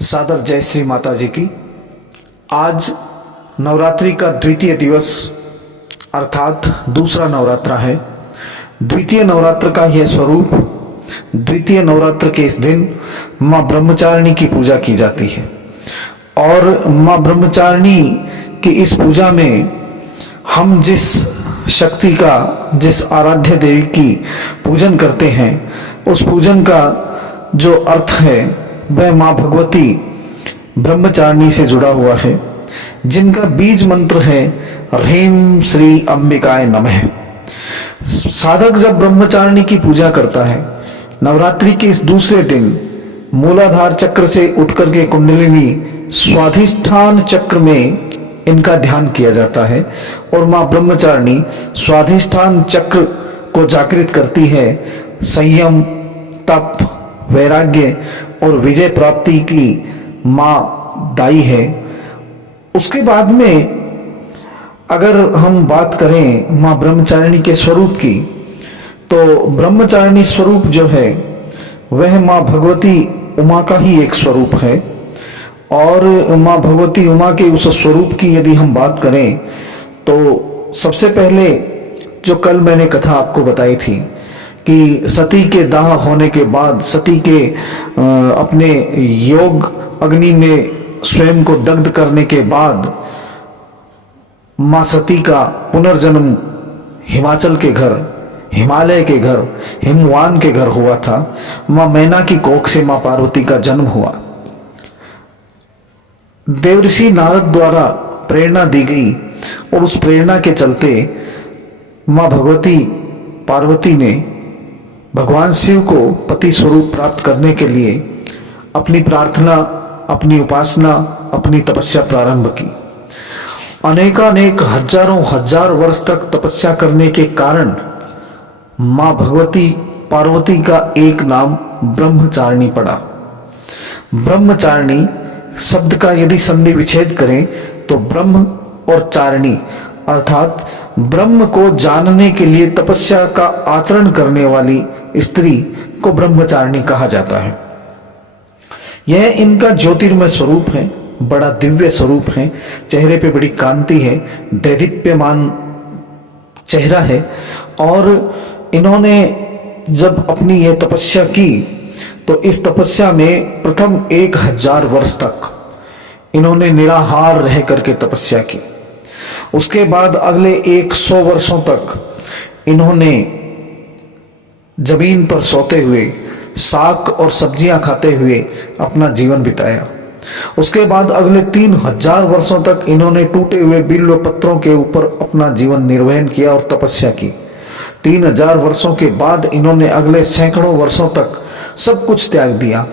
सादर जय श्री माता जी की। आज नवरात्रि का द्वितीय दिवस अर्थात दूसरा नवरात्र है। द्वितीय नवरात्र का यह स्वरूप, द्वितीय नवरात्र के इस दिन माँ ब्रह्मचारिणी की पूजा की जाती है और माँ ब्रह्मचारिणी की इस पूजा में हम जिस शक्ति का, जिस आराध्य देवी की पूजन करते हैं, उस पूजन का जो अर्थ है वह माँ भगवती ब्रह्मचारिणी से जुड़ा हुआ है, जिनका बीज मंत्र है ह्रीं श्री अंबिकाय नमः। साधक जब ब्रह्मचारिणी की पूजा करता है, नवरात्रि के इस दूसरे दिन मूलाधार चक्र से उठकर के कुंडलिनी स्वाधिष्ठान चक्र में इनका ध्यान किया जाता है और माँ ब्रह्मचारिणी स्वाधिष्ठान चक्र को जागृत करती है। संयम, तप, वैराग्य और विजय प्राप्ति की माँ दाई है। उसके बाद में अगर हम बात करें माँ ब्रह्मचारिणी के स्वरूप की, तो ब्रह्मचारिणी स्वरूप जो है वह माँ भगवती उमा का ही एक स्वरूप है। और माँ भगवती उमा के उस स्वरूप की यदि हम बात करें तो सबसे पहले जो कल मैंने कथा आपको बताई थी कि सती के दाह होने के बाद, सती के अपने योग अग्नि में स्वयं को दग्ध करने के बाद माँ सती का पुनर्जन्म हिमाचल के घर, हिमालय के घर, हिमवान के घर हुआ था। माँ मैना की कोख से माँ पार्वती का जन्म हुआ। देवर्षि नारद द्वारा प्रेरणा दी गई और उस प्रेरणा के चलते माँ भगवती पार्वती ने भगवान शिव को पति स्वरूप प्राप्त करने के लिए अपनी प्रार्थना, अपनी उपासना, अपनी तपस्या प्रारंभ की। अनेकानेक हजारों हजार वर्ष तक तपस्या करने के कारण माँ भगवती पार्वती का एक नाम ब्रह्मचारिणी पड़ा। ब्रह्मचारिणी शब्द का यदि संधि विच्छेद करें तो ब्रह्म और चारिणी अर्थात ब्रह्म को जानने के लिए तपस्या का आचरण करने वाली स्त्री को ब्रह्मचारिणी कहा जाता है। यह इनका ज्योतिर्मय स्वरूप है, बड़ा दिव्य स्वरूप है, चेहरे पे बड़ी कांति है, दैदीप्यमान चेहरा है। और इन्होंने जब अपनी यह तपस्या की तो इस तपस्या में प्रथम 1000 वर्ष तक इन्होंने निराहार रह करके तपस्या की। उसके बाद अगले 100 वर्षों तक इन्होंने जमीन पर सोते हुए, साग और सब्जियां खाते हुए अपना जीवन बिताया। उसके बाद अगले 3000 वर्षों तक इन्होंने टूटे हुए बिल्व पत्रों के ऊपर अपना जीवन निर्वहन किया और तपस्या की। 3000 वर्षों के बाद इन्होंने अगले सैकड़ों वर्षों तक सब कुछ त्याग दिया,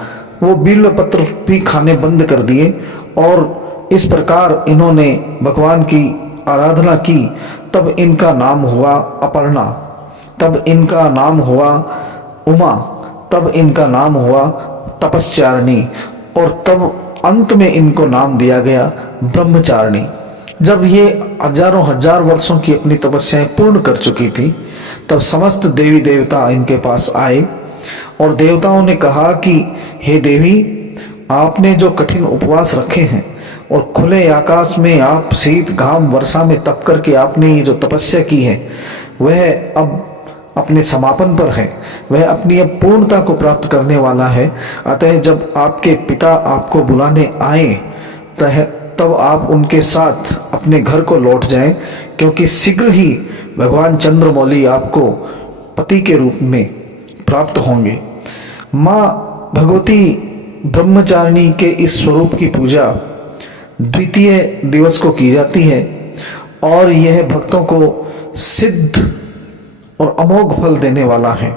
वो बिल्व पत्र भी खाने बंद कर दिए और इस प्रकार इन्होंने भगवान की आराधना की। तब इनका नाम हुआ अपर्णा, तब इनका नाम हुआ उमा, तब इनका नाम हुआ तपस्चारिणी और तब अंत में इनको नाम दिया गया ब्रह्मचारिणी। जब ये हजारों हजार वर्षों की अपनी तपस्याएं पूर्ण कर चुकी थी, तब समस्त देवी देवता इनके पास आए और देवताओं ने कहा कि हे देवी, आपने जो कठिन उपवास रखे हैं और खुले आकाश में आप शीत घाम वर्षा में तप करके आपने ये जो तपस्या की है वह अब अपने समापन पर है, वह अपनी अब पूर्णता को प्राप्त करने वाला है। अतः जब आपके पिता आपको बुलाने आए तब आप उनके साथ अपने घर को लौट जाएं, क्योंकि शीघ्र ही भगवान चंद्रमौली आपको पति के रूप में प्राप्त होंगे। माँ भगवती ब्रह्मचारिणी के इस स्वरूप की पूजा द्वितीय दिवस को की जाती है और यह भक्तों को सिद्ध और अमोघ फल देने वाला है।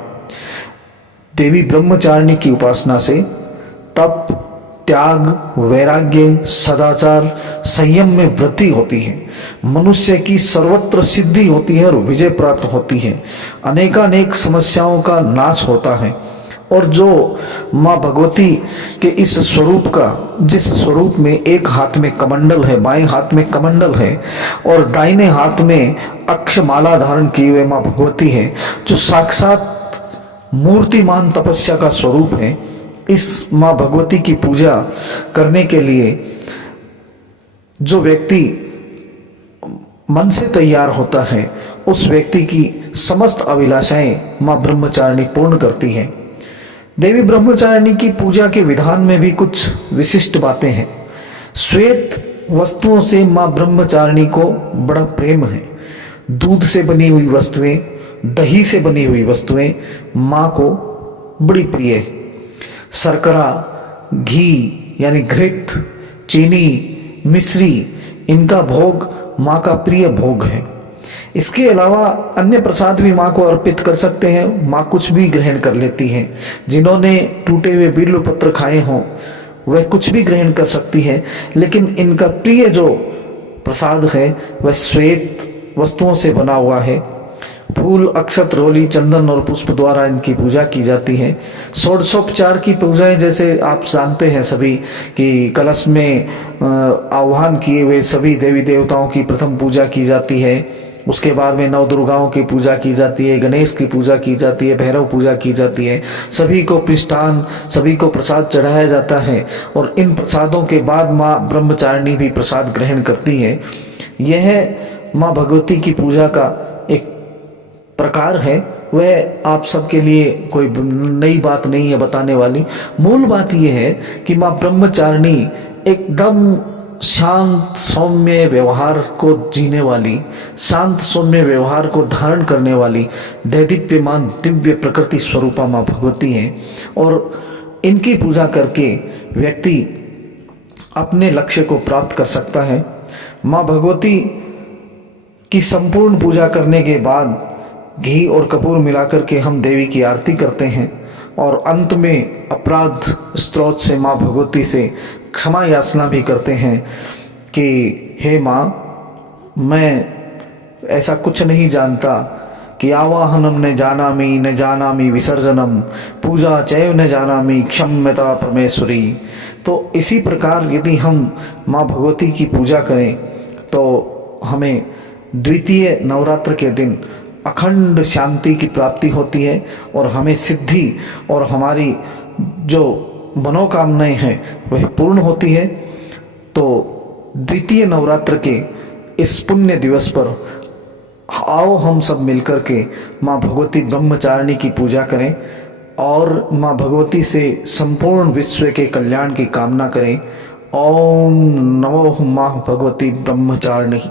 देवी ब्रह्मचारिणी की उपासना से तप, त्याग, वैराग्य, सदाचार, संयम में वृद्धि होती है, मनुष्य की सर्वत्र सिद्धि होती है और विजय प्राप्त होती है, अनेकानेक समस्याओं का नाश होता है। और जो माँ भगवती के इस स्वरूप का, जिस स्वरूप में एक हाथ में कमंडल है, बाएं हाथ में कमंडल है और दाहिने हाथ में अक्षमाला धारण किए हुए माँ भगवती है, जो साक्षात मूर्तिमान तपस्या का स्वरूप है, इस माँ भगवती की पूजा करने के लिए जो व्यक्ति मन से तैयार होता है, उस व्यक्ति की समस्त अभिलाषाएं माँ ब्रह्मचारिणी पूर्ण करती हैं। देवी ब्रह्मचारिणी की पूजा के विधान में भी कुछ विशिष्ट बातें हैं। श्वेत वस्तुओं से माँ ब्रह्मचारिणी को बड़ा प्रेम है। दूध से बनी हुई वस्तुएं, दही से बनी हुई वस्तुएं माँ को बड़ी प्रिय है। शर्करा, घी यानी घृत, चीनी, मिश्री, इनका भोग माँ का प्रिय भोग है। इसके अलावा अन्य प्रसाद भी माँ को अर्पित कर सकते हैं। माँ कुछ भी ग्रहण कर लेती हैं। जिन्होंने टूटे हुए बिल्व पत्र खाए हों वह कुछ भी ग्रहण कर सकती है, लेकिन इनका प्रिय जो प्रसाद है वह श्वेत वस्तुओं से बना हुआ है। फूल, अक्षत, रोली, चंदन और पुष्प द्वारा इनकी पूजा की जाती है। षोडशोपचार की पूजाएं, जैसे आप जानते हैं सभी कि कलश में आह्वान किए हुए सभी देवी देवताओं की प्रथम पूजा की जाती है। उसके बाद में नव दुर्गाओं की पूजा की जाती है, गणेश की पूजा की जाती है, भैरव पूजा की जाती है। सभी को पिष्टान, सभी को प्रसाद चढ़ाया जाता है और इन प्रसादों के बाद माँ ब्रह्मचारिणी भी प्रसाद ग्रहण करती है। यह माँ भगवती की पूजा का एक प्रकार है। वह आप सबके लिए कोई नई बात नहीं है बताने वाली। मूल बात यह है कि माँ ब्रह्मचारिणी एकदम शांत सौम्य व्यवहार को जीने वाली, शांत सौम्य व्यवहार को धारण करने वाली दैदीप्यमान दिव्य प्रकृति स्वरूपा माँ भगवती हैं। और इनकी पूजा करके व्यक्ति अपने लक्ष्य को प्राप्त कर सकता है। माँ भगवती की संपूर्ण पूजा करने के बाद घी और कपूर मिलाकर के हम देवी की आरती करते हैं और अंत में अपराध स्तोत्र से माँ भगवती से क्षमा याचना भी करते हैं कि हे माँ, मैं ऐसा कुछ नहीं जानता कि आवाहनम न जानामि न जानामि विसर्जनम, पूजा चैव न जानामि क्षम्यता परमेश्वरी। तो इसी प्रकार यदि हम माँ भगवती की पूजा करें तो हमें द्वितीय नवरात्र के दिन अखंड शांति की प्राप्ति होती है और हमें सिद्धि और हमारी जो मनोकामनाएं हैं वह पूर्ण होती है। तो द्वितीय नवरात्र के इस पुण्य दिवस पर आओ हम सब मिलकर के माँ भगवती ब्रह्मचारिणी की पूजा करें और माँ भगवती से संपूर्ण विश्व के कल्याण की कामना करें। ओम नमो माँ भगवती ब्रह्मचारिणी।